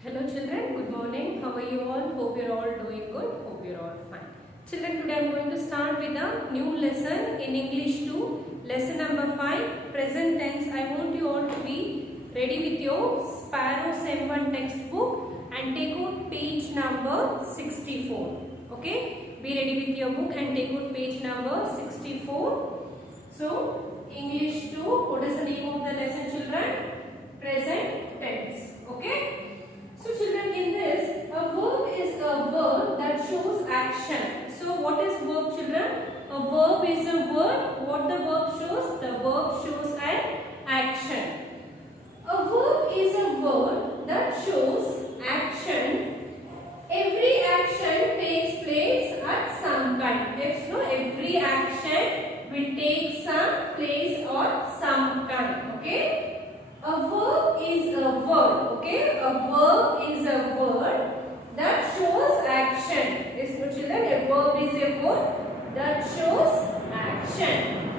Hello children, good morning. How are you all? Hope you're all doing good. Hope you're all fine. Children, today I'm going to start with a new lesson in English 2. Lesson number 5, present tense. I want you all to be ready with your Sparrow Sem 1 textbook and take out page number 64. Okay? Be ready with your book and take out page number 64. So, English 2, what is the name of the lesson children? Present tense. Okay? So children, in this, a verb is a word that shows action. So what is verb children? A verb is a word. What the verb shows? The verb shows an action. A verb is a word that shows action. Every action takes place at some time. If so, every action will take some place or some time. Okay? A verb is a word, okay? A verb is a word that shows action. Yes, no children, a verb is a word that shows action.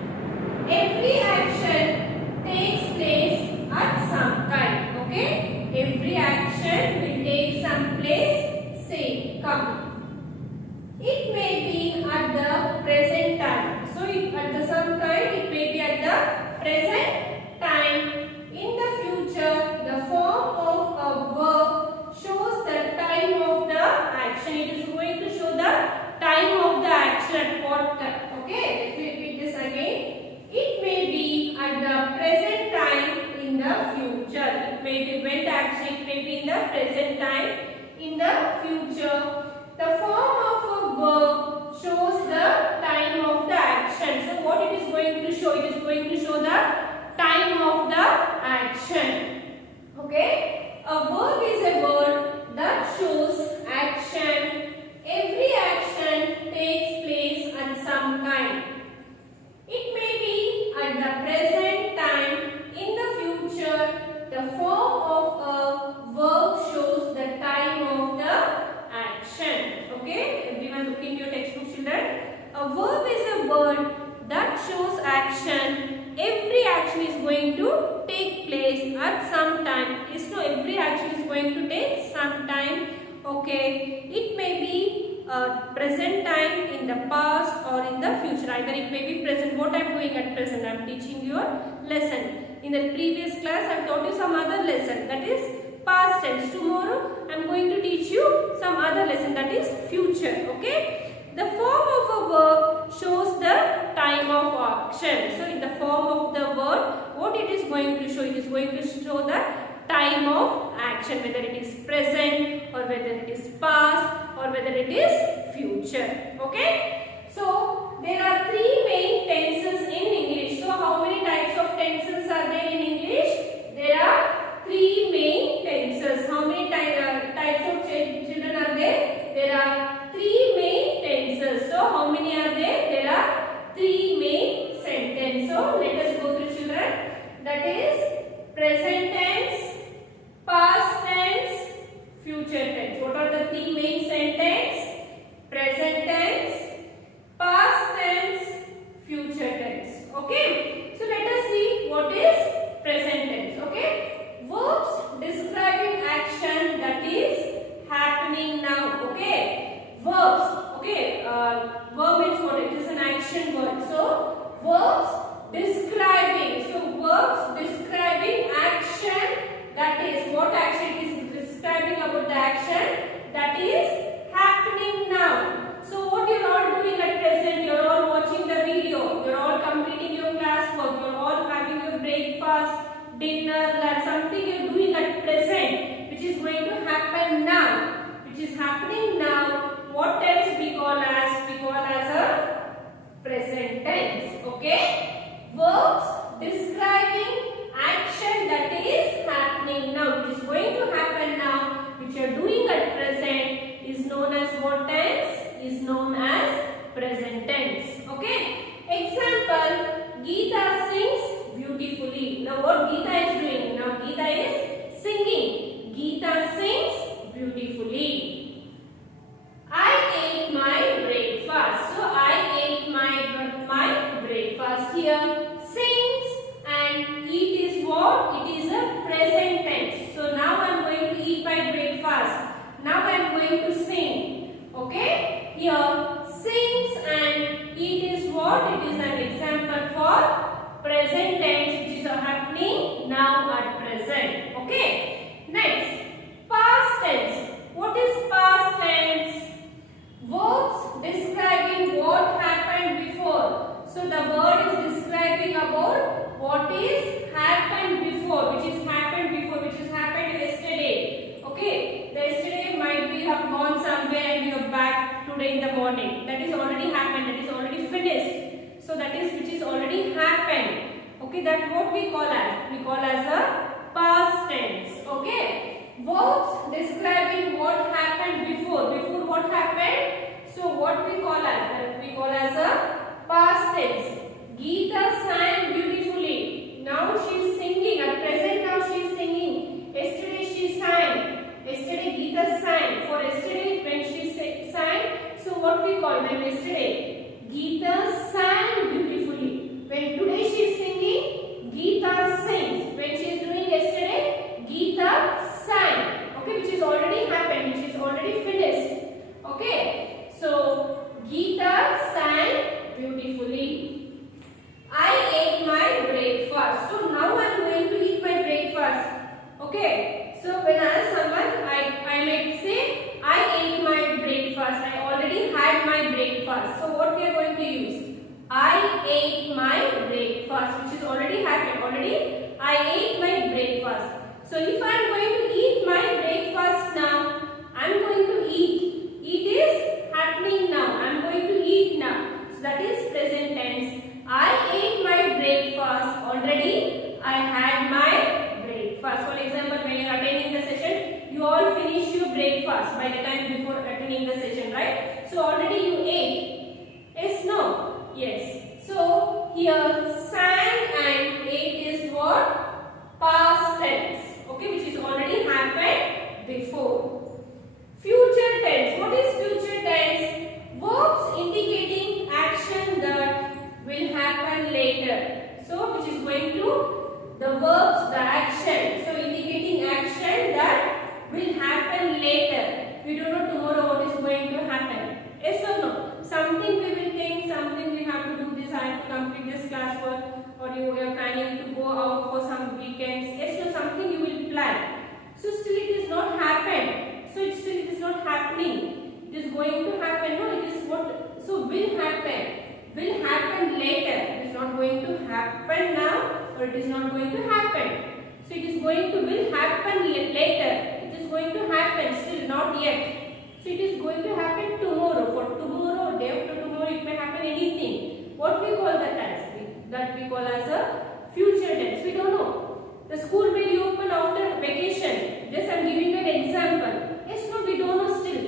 Every action takes place at some time, okay? Every action will take some place, say, come. It may be at the present time. So, at the some time, it may be at the present time. In the future, the form of a verb shows the time of the action. It is going to show the time of the action at what time. Okay, let me repeat this again. It may be at the present time in the future. It may be when the action, it may be in the present time in the future. The form of a verb shows the time of the action. So, what it is going to show? It is going to show the time of the action. Okay? A verb is a word that shows action. Every action takes place at some time. It may be at the present time. In the future, the form of a verb shows the time of the action. Okay? Everyone look into your textbook children. A verb is a word that shows action. Every action is going to take place at some time. Yes, no, every action is going to take some time. Okay, it may be present time, in the past or in the future. Either it may be present. What I am doing at present? I am teaching you a lesson. In the previous class, I have taught you some other lesson, that is past tense. Tomorrow, I am going to teach you some other lesson, that is future. Okay. The form of a verb shows the time of action. So, in the form of the word, what it is going to show? It is going to show the time of action, whether it is present or whether it is past or whether it is future. Okay? So, there are three main tenses in English. So, how many types of tenses are there in English? There are three main tenses. How many types of children are there? There are three main tenses. So, how many are there? There are three main sentences. So, let us go through children. That is present tense, past tense, future tense. What are the three main sentences? Present tense, past tense, future tense. Okay. So, let us see what is present tense. Okay. Verbs describing action that is happening now. Okay. Verbs. Okay. Verb means what? It is an action word. So, verbs describing. So, verbs describing action, that is what action it is describing about the action that is happening now. So, what you are all doing at present? You are all watching the video. You are all completing your classwork. You are all having your breakfast, dinner, that something you are doing at present, which is going to happen now. Which is happening now. What tense we call as? We call as a present tense. Okay? Verbs describing action that is happening now. Which is going to happen now. Which you are doing at present is known as what tense? Is known as present tense. Okay? Example, Geeta sings beautifully. Now what Geeta is doing? Now Geeta is singing. Geeta sings beautifully. I ate my breakfast. So I ate my breakfast here. Sings and eats now at present. Okay. Next, past tense. What is past tense? Verbs describing what happened before. So the word is describing about what is happened before, which is happened yesterday. Okay. The yesterday might be you have gone somewhere and you are back today in the morning. That is already happened. That is already finished. So that is which is already happened. Okay. That what we call as? We call as a past tense. Okay. Verbs describing what happened before. Before what happened? So what we call as? We call as a past tense. Geeta sang beautifully. Now she is singing. At present now she is singing. Yesterday she sang. Yesterday Geeta sang. For yesterday when she sang, so what we call them yesterday? Geeta sang beautifully. When today she is singing, Geeta sings. When she is doing yesterday, Geeta sang. Okay, which is already happened, which is already finished. Okay, so Geeta sang beautifully. I ate my breakfast. So now I am going to eat my breakfast. Okay, so when I ask someone, I might say I ate my breakfast. I already had my breakfast. So what we are going to use? I ate my breakfast, which is already happened. Already I ate my breakfast. So if I am going to eat my breakfast now, I am going to eat. Eat is happening now. I am going to eat now. So that is present tense. I ate my breakfast. Already I had my breakfast. For example, when you are attending the session, you all finish your breakfast by the time before attending the session, right? So already you ate. Yes, no? Yes. So here sang and ate is what? Past tense. Okay, which is already happened before. Future tense. What is future tense? Verbs indicating action that will happen later. So which is going to the verbs, the action. So indicating action that will happen later. We don't know tomorrow what is going to happen. Yes or no? Something we will think, something we have to do this, I have to complete this classwork, or you are planning to go out for some weekends. Yes, so something you will plan. So still it is not happened. So it still it is not happening. It is going to happen. No, it is what? So will happen. Will happen later. It is not going to happen now, or it is not going to happen. So it is going to will happen later. It is going to happen. Still not yet. So it is going to happen tomorrow. For tomorrow, day after tomorrow, it may happen anything. What we call that as? That we call as a future tense. We don't know. The school will open after vacation. Just I am giving an example. Yes, no, we don't know still.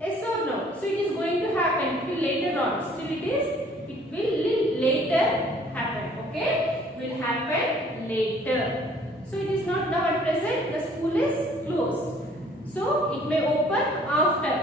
Yes or no? So it is going to happen. It will later on. Still it will later happen. Okay? Will happen later. So it is not now at present. The school is closed. So it may open after.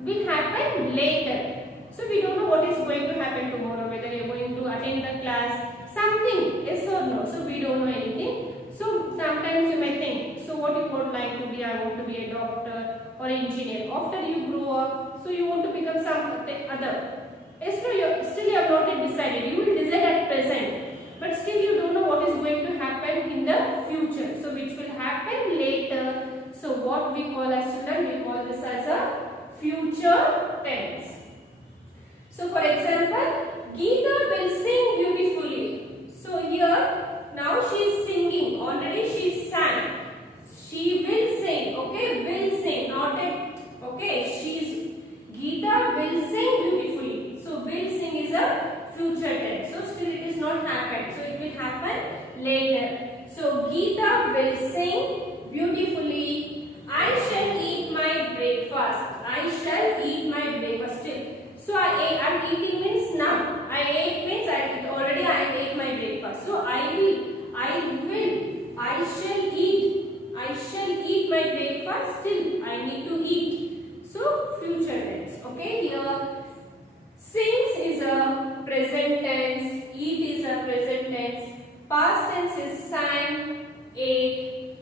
It will happen later. So we don't know what is going to happen tomorrow, whether you are going to attend the class, something, yes or no. So we don't know anything. So sometimes you may think, so what you would like to be? I want to be a doctor or engineer. After you grow up, so you want to become something other. Yes, no, still you have not yet decided. You will decide at present. But still you don't know what is going to happen in the future. So which will happen later. So what we call as student, we call this as a future tense. So for example, Geeta will sing beautifully. So here, now she is singing. Already she sang. She will sing. Okay, will sing. Not a, okay, Geeta will sing beautifully. So will sing is a future tense. So still it is not happened. So it will happen later. So Geeta will sing beautifully. I shall eat my breakfast. I shall eat my breakfast still. So I eating means now. I ate means already I ate my breakfast. So I shall eat my breakfast still. I need to eat. So future tense. Okay, here sings is a present tense. Eat is a present tense. Past tense is sang, ate.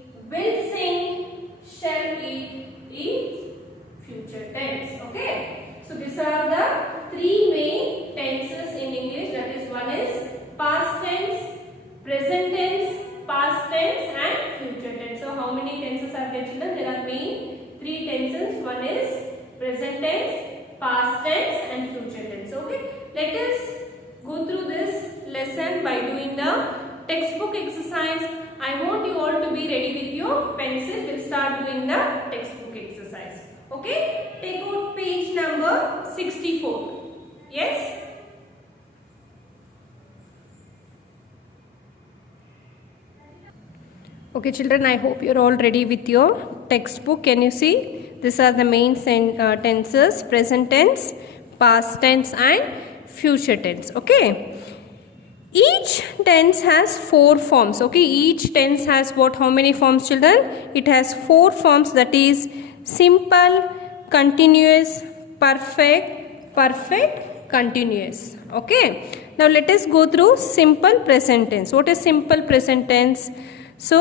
how many tenses are there, children? There are main 3 tenses. One is present tense, past tense and future tense. Okay. Let us go through this lesson by doing the textbook exercise. I want you all to be ready with your pencil. We'll start doing the textbook exercise. Okay. Take out page number 64. Yes. Okay children, I hope you're all ready with your textbook. Can you see? These are the main tenses: present tense, past tense and future tense. Okay. Each tense has 4 forms. Okay. Each tense has what? How many forms, children? It has 4 forms, that is simple, continuous, perfect, perfect, continuous. Okay. Now let us go through simple present tense. What is simple present tense? So,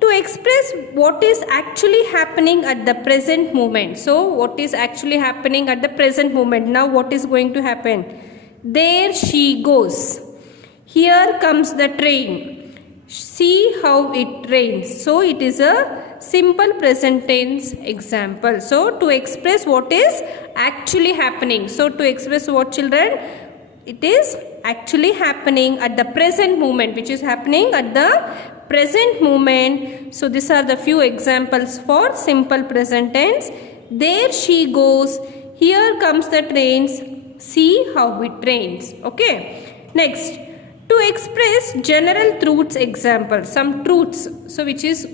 to express what is actually happening at the present moment. So, what is actually happening at the present moment? Now, what is going to happen? There she goes. Here comes the train. See how it rains. So, it is a simple present tense example. So, to express what is actually happening. So, to express what, children? It is actually happening at the present moment, which is happening at the present moment. So these are the few examples for simple present tense. There she goes. Here comes the trains. See how it rains. Okay. Next, to express general truths example. Some truths. So which is,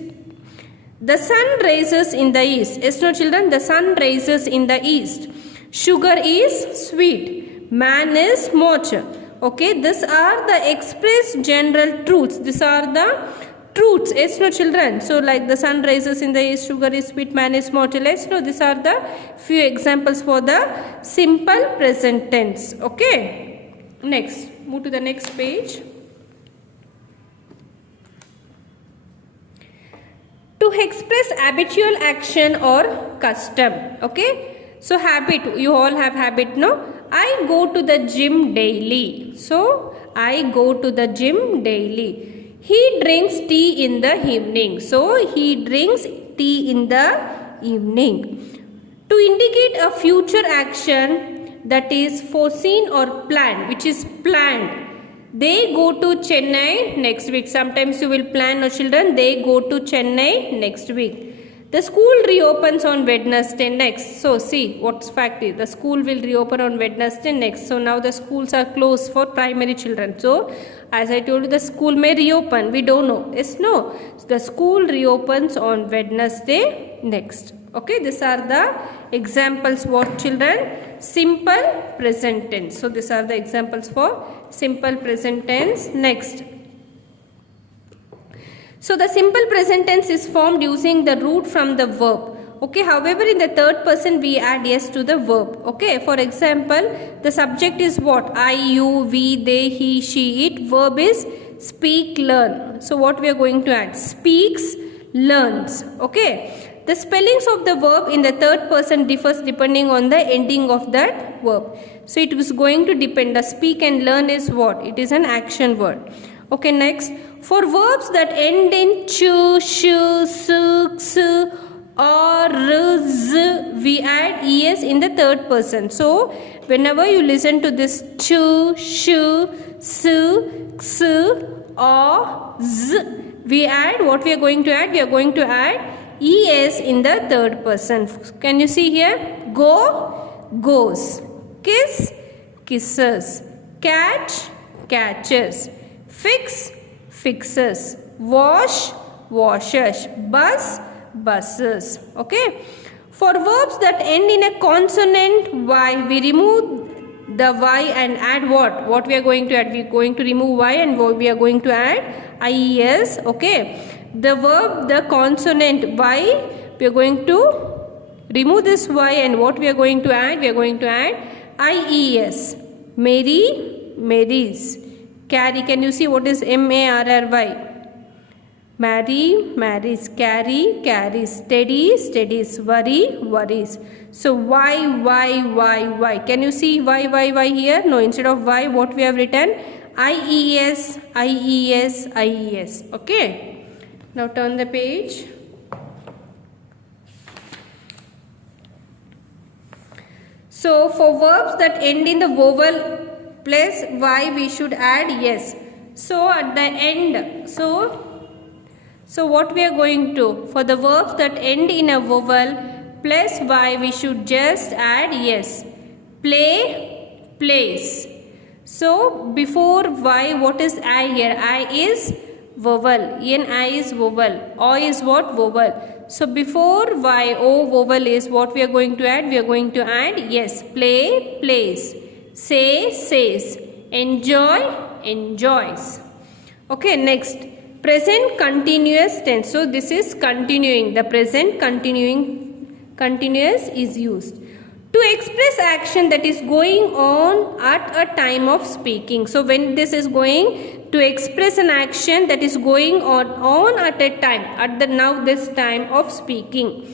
the sun rises in the east. Yes, no children, the sun rises in the east. Sugar is sweet. Man is mortal. Okay, these are the expressed general truths. These are the truths. Yes, no children. So like the sun rises in the east, sugar is sweet, man is mortal. Yes, no, these are the few examples for the simple present tense. Okay. Next, move to the next page. To express habitual action or custom. Okay. So habit, you all have habit, no? I go to the gym daily. So I go to the gym daily. He drinks tea in the evening. So he drinks tea in the evening. To indicate a future action that is foreseen or planned, which is planned. They go to Chennai next week. Sometimes you will plan, no children. They go to Chennai next week. The school reopens on Wednesday next. So see what's fact is, the school will reopen on Wednesday next. So now the schools are closed for primary children. So as I told you, the school may reopen. We don't know. Yes, no. So the school reopens on Wednesday next. Okay, these are the examples for children. Simple present tense. So these are the examples for simple present tense. Next. So the simple present tense is formed using the root from the verb. Okay, however in the third person we add yes to the verb. Okay, for example, the subject is what? I, you, we, they, he, she, it. Verb is speak, learn. So what we are going to add? Speaks, learns. Okay. The spellings of the verb in the third person differs depending on the ending of that verb. So it is going to depend. The speak and learn is what? It is an action word. Okay, next. For verbs that end in ch, sh, s, ks, or z, we add es in the third person. So whenever you listen to this ch, sh, s, ks, or z, we add what we are going to add? We are going to add es in the third person. Can you see here? Go, goes. Kiss, kisses. Catch, catches. Fix, fixes. Wash, washes. Bus, buses. Okay. For verbs that end in a consonant y, we remove the y and add what? What we are going to add? We are going to remove y and we are going to add ies. Okay. The verb, the consonant y, we are going to remove this y and what we are going to add? We are going to add ies. Mary, marries. Carry, can you see what is M-A-R-R-Y? Marry, marries. Carry, carries. Steady, steadies. Worry, worries. So y. Can you see y here? No, instead of y, what we have written? IES. Okay. Now turn the page. So for verbs that end in the vowel plus y, we should add yes. So at the end, so what we are going to, for the verbs that end in a vowel plus y, we should just add yes. Play, plays. So before y, what is I here? I is vowel. I is vowel. O is what? Vowel. So before y, o vowel is what we are going to add? We are going to add yes. Play, plays. Say, says. Enjoy, enjoys. Okay, next. Present continuous tense. So this is continuing. The present continuous is used to express action that is going on at a time of speaking. So when this is going to express an action that is going on at a time, at the now this time of speaking.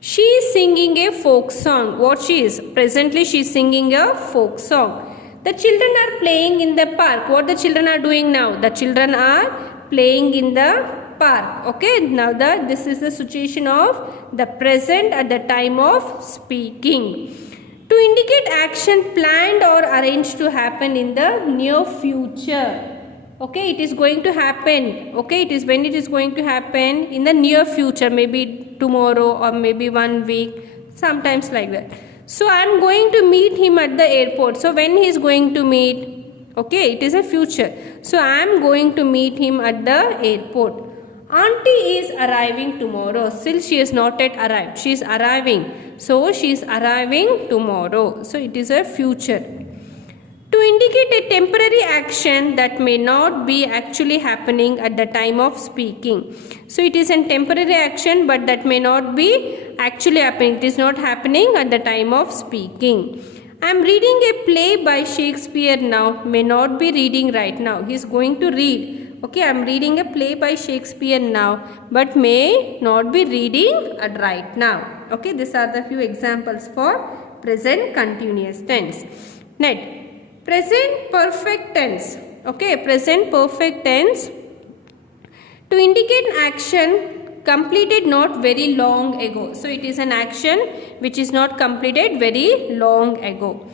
She is singing a folk song. What she is? Presently she is singing a folk song. The children are playing in the park. What the children are doing now? The children are playing in the park. Okay, now this is the situation of the present at the time of speaking. To indicate action planned or arranged to happen in the near future. Okay, it is going to happen. Okay, it is when it is going to happen in the near future, maybe tomorrow or maybe 1 week, sometimes like that. So I am going to meet him at the airport. So when he is going to meet? Okay, it is a future. So I am going to meet him at the airport. Auntie is arriving tomorrow. Still she is not yet arrived. She is arriving. So she is arriving tomorrow. So it is a future. To indicate a temporary action that may not be actually happening at the time of speaking. So it is a temporary action but that may not be actually happening. It is not happening at the time of speaking. I am reading a play by Shakespeare now. May not be reading right now. He is going to read. Okay, I am reading a play by Shakespeare now but may not be reading right now. Okay, these are the few examples for present continuous tense. Next. Present perfect tense. Okay, present perfect tense. To indicate an action completed not very long ago. So it is an action which is not completed very long ago.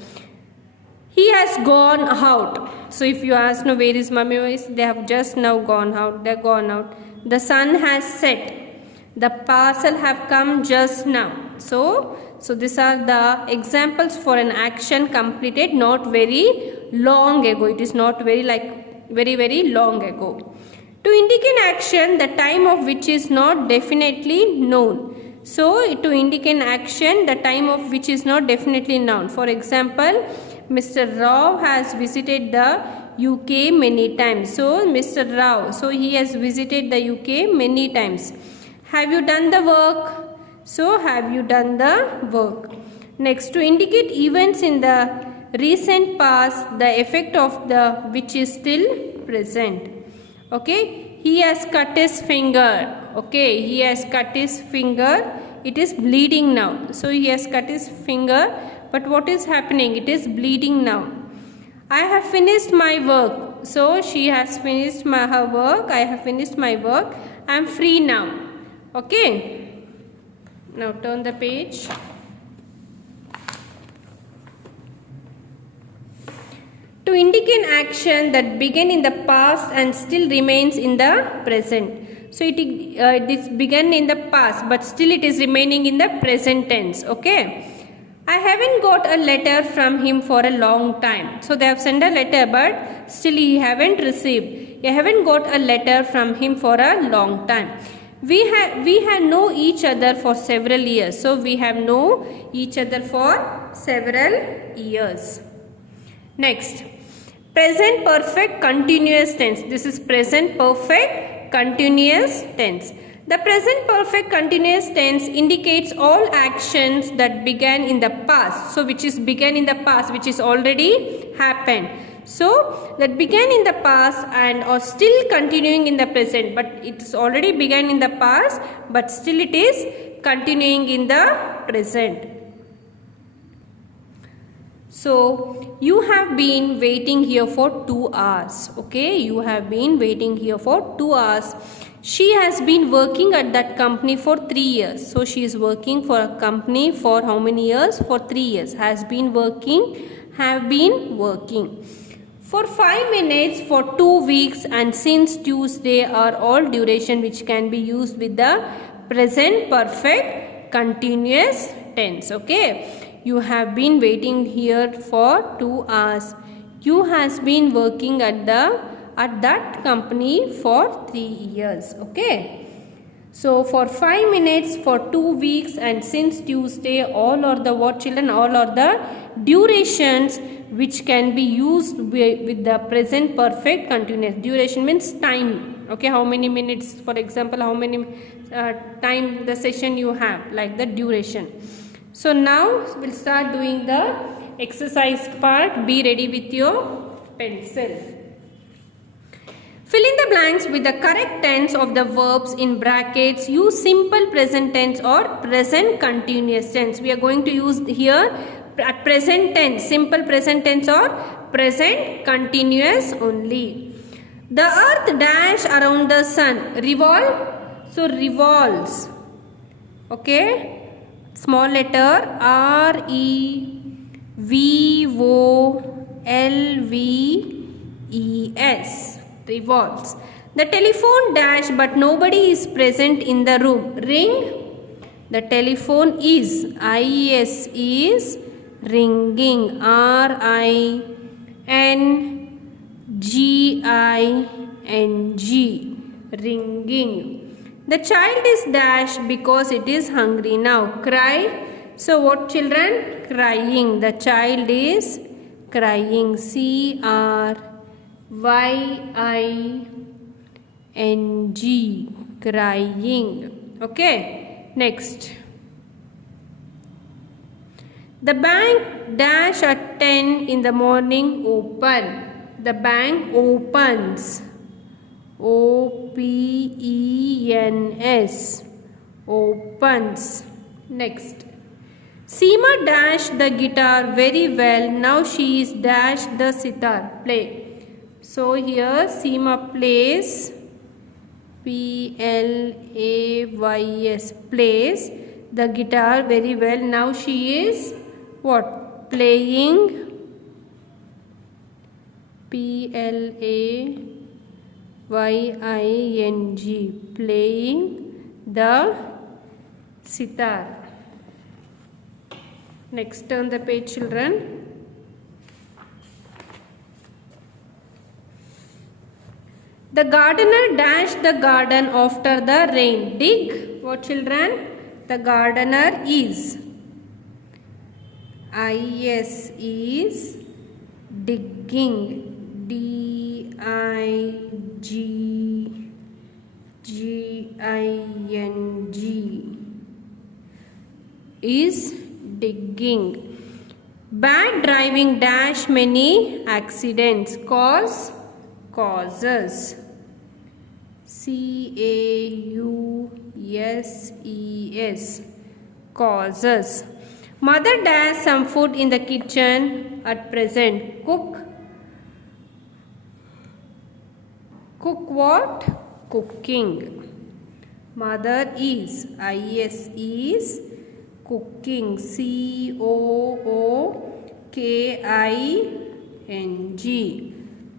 He has gone out. So if you ask, no, where is mommy? They have just now gone out. They are gone out. The sun has set. The parcel have come just now. So these are the examples for an action completed not very long ago. It is not very long ago. To indicate action, the time of which is not definitely known. So to indicate action, the time of which is not definitely known. For example, Mr. Rao has visited the UK many times. So Mr. Rao, so he has visited the UK many times. Have you done the work? So have you done the work? Next, to indicate events in the recent past, the effect of the which is still present. Okay, he has cut his finger. Okay, he has cut his finger. It is bleeding now. So he has cut his finger, but what is happening? It is bleeding now. I have finished my work. So she has finished her work. I have finished my work. I am free now. Okay. Now turn the page. To indicate action that began in the past and still remains in the present. So it began in the past but still it is remaining in the present tense. Okay. I haven't got a letter from him for a long time. So they have sent a letter but still he haven't received. I haven't got a letter from him for a long time. We have known each other for several years. So we have known each other for several years. Next, present perfect continuous tense. This is present perfect continuous tense. The present perfect continuous tense indicates all actions that began in the past. So which is began in the past, which is already happened. So that began in the past and or still continuing in the present, but it's already began in the past but still it is continuing in the present. So you have been waiting here for 2 hours. Okay, you have been waiting here for 2 hours. She has been working at that company for 3 years. So she is working for a company for how many years? For 3 years. Have been working. For 5 minutes, for 2 weeks, and since Tuesday are all duration which can be used with the present perfect continuous tense. Okay. You have been waiting here for 2 hours. You has been working at that company for 3 years. Okay. So for 5 minutes, for 2 weeks, and since Tuesday, all are the what children? All are the durations which can be used with the present perfect continuous. Duration means time. Okay, how many minutes? For example, how many time the session you have, like the duration. So now we'll start doing the exercise part. Be ready with your pencil. Fill in the blanks with the correct tense of the verbs in brackets. Use simple present tense or present continuous tense. We are going to use here at present tense, simple present tense or present continuous only. The earth dash around the sun. Revolve. So revolves. Okay. Small letter REVOLVES. Revolves. The telephone dash, but nobody is present in the room. Ring. The telephone is. IS is ringing. RINGING. Ringing. The child is dash because it is hungry. Now cry. So what children? Crying. The child is crying. CRYING. Crying. Okay. Next. The bank dash at 10 in the morning open. The bank opens. OPENS. Opens. Next. Seema dashed the guitar very well. Now she is dashed the sitar. Play. So here Seema plays. PLAYS. Plays the guitar very well. Now she is what? Playing. PLAYING. Playing the sitar. Next, turn the page, children. The gardener dashed the garden after the rain. Dig. What, children? The gardener is. IS is digging. DIGGING is digging. Bad driving dash many accidents. Causes. CAUSES. Causes. Mother dash some food in the kitchen at present. Cook. Cook what? Cooking. Mother is. IS is cooking. COOKING.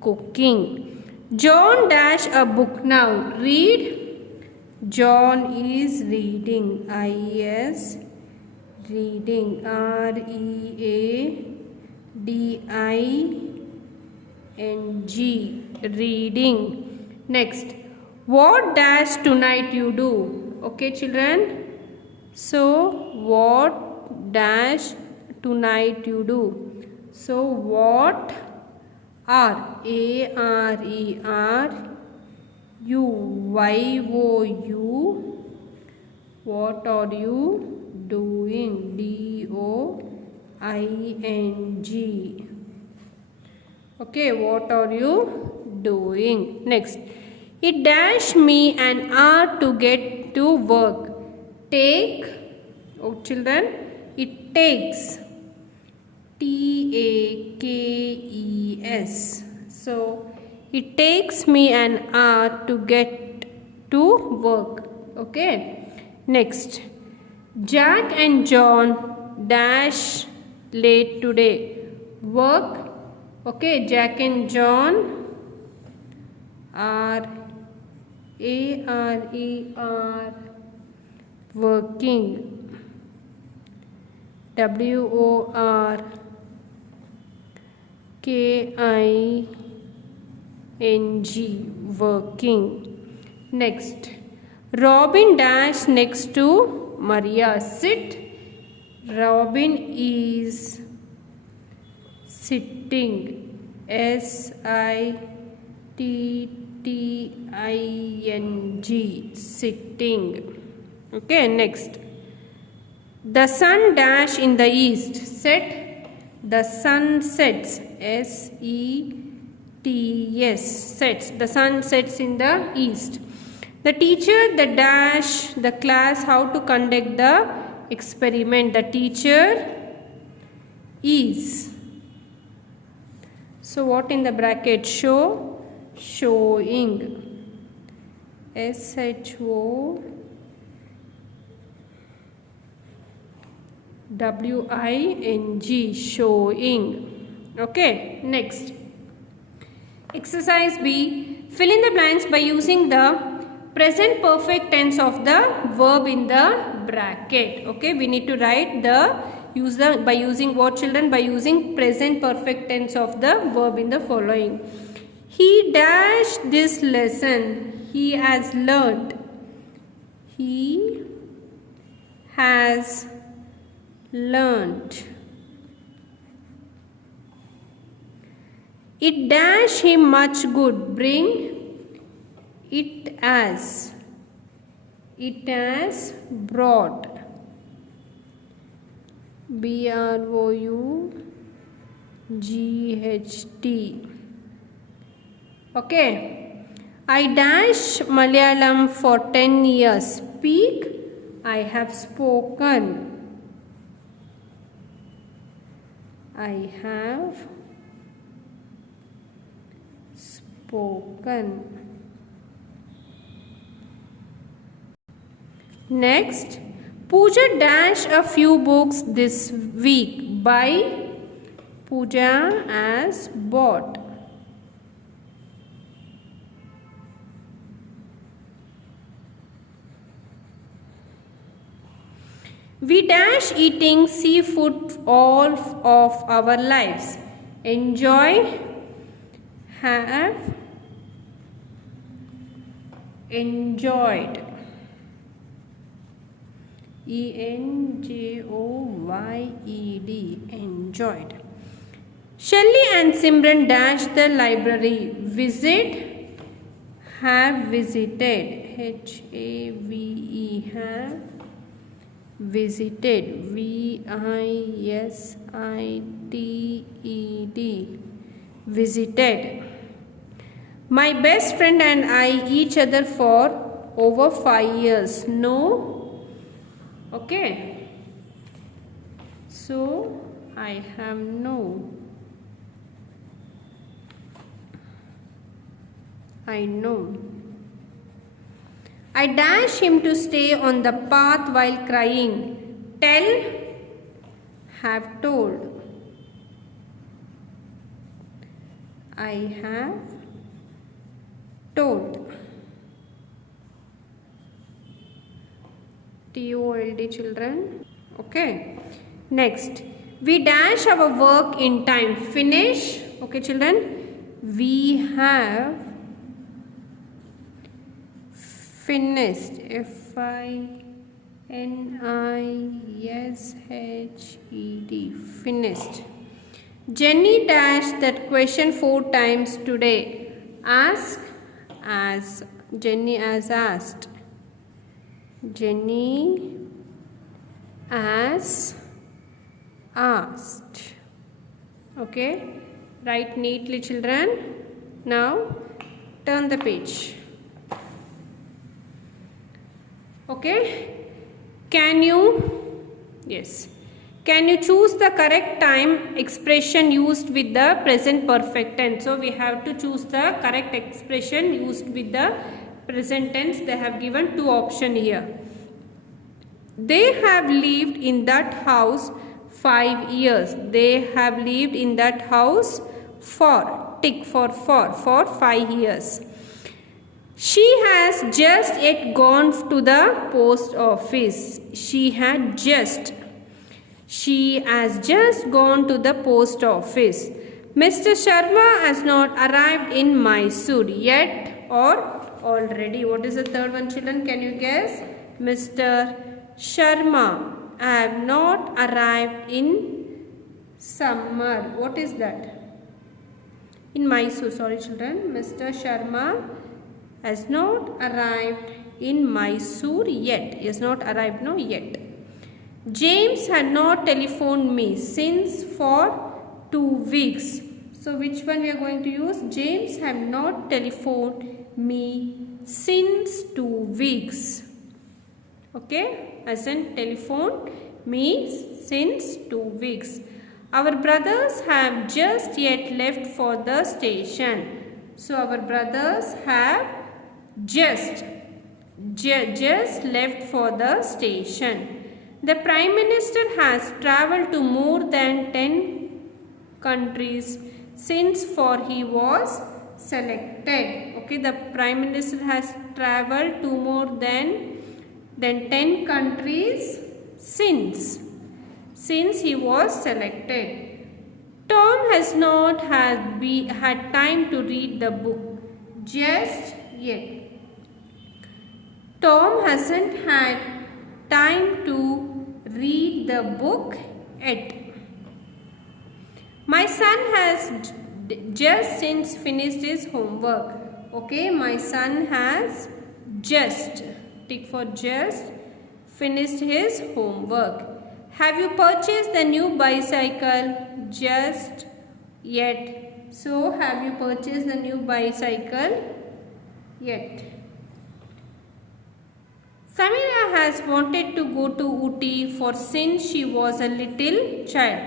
Cooking. John dash a book. Now read. John is reading. IS reading. READING. Reading. Next. What dash tonight you do? Okay, children. So what dash tonight you do? So what are ARERUYOU. What are you doing? DOING. Okay, what are you doing? Next. It dash me an hour to get to work. Take. Oh, children. It takes. TAKES. So it takes me an hour to get to work. Okay, next, Jack and John dash late today. Work. Okay, Jack and John are working. WORKING, working. Next, Robin dash next to Maria. Sit. Robin is sitting. SITTING, sitting. Okay, next, the sun dash in the east. Set. The sun sets. SETS, sets. The sun sets in the east. The teacher the dash the class how to conduct the experiment. The teacher is. So what in the bracket? Show. Showing. SHOWING, showing. Okay, next, exercise B. Fill in the blanks by using the present perfect tense of the verb in the bracket. Okay, we need to write by using what, children? By using present perfect tense of the verb in the following. He dashed this lesson. He has learnt. He has learnt. It dash him much good. Bring. It as. It has brought. BROUGHT. Okay. I dash Malayalam for 10 years. Speak. I have spoken. I have spoken. Next, Pooja dash a few books this week. Buy. Pooja as bought. We dash eating seafood all of our lives. Enjoy. Have enjoyed. ENJOYED, enjoyed. Shelley and Simran dash the library. Visit. Have visited. HAVE, have visited. VISITED, visited. My best friend and I each other for over 5 years. No. Okay. So I have no. I know. I dash him to stay on the path while crying. Tell. Have told. I have told. TOLD, children. Okay. Next, we dash our work in time. Finish. Okay, children. We have finished. FINISHED, finished. Jenny dashed that question 4 times today. Ask. As. Jenny as asked. Jenny as asked. Okay, write neatly, children. Now turn the page. Okay, can you choose the correct time expression used with the present perfect tense? So we have to choose the correct expression used with the present tense, they have given two options here. They have lived in that house 5 years. They have lived in that house for 5 years. She has just yet gone to the post office. She has just gone to the post office. Mr. Sharma has not arrived in Mysore yet or already. What is the third one, children? Can you guess? Mr. Sharma have not arrived in summer. What is that? In Mysore, sorry children. Mr. Sharma has not arrived in Mysore yet. He has not arrived yet. James had not telephoned me since for 2 weeks. So which one we are going to use? James have not telephoned me since 2 weeks. Okay, hasn't telephoned me since 2 weeks. Our brothers have just yet left for the station. So our brothers have just left for the station. The Prime Minister has travelled to more than 10 countries since for he was selected. Okay, the Prime Minister has travelled to more than 10 countries since he was selected. Tom has not had time to read the book just yet. Tom hasn't had time to read the book yet. My son has just since finished his homework. Okay, my son has just, tick for just, finished his homework. Have you purchased the new bicycle just yet? So, have you purchased the new bicycle yet? Samira has wanted to go to Ooty since she was a little child.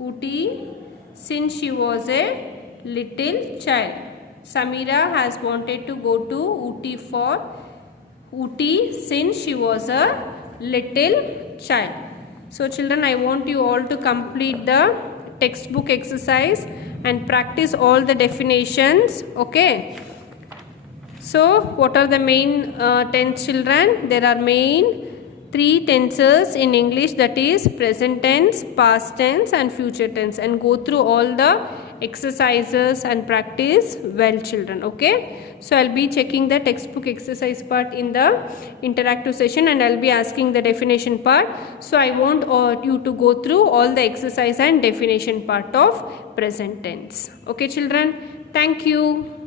Ooty since she was a little child. Samira has wanted to go to Ooty since she was a little child. So children, I want you all to complete the textbook exercise and practice all the definitions. Okay. So what are the main tense, children? There are main 3 tenses in English, that is present tense, past tense and future tense, and go through all the exercises and practice well, children. Okay, so I'll be checking the textbook exercise part in the interactive session and I'll be asking the definition part. So I want you to go through all the exercise and definition part of present tense. Okay children, thank you.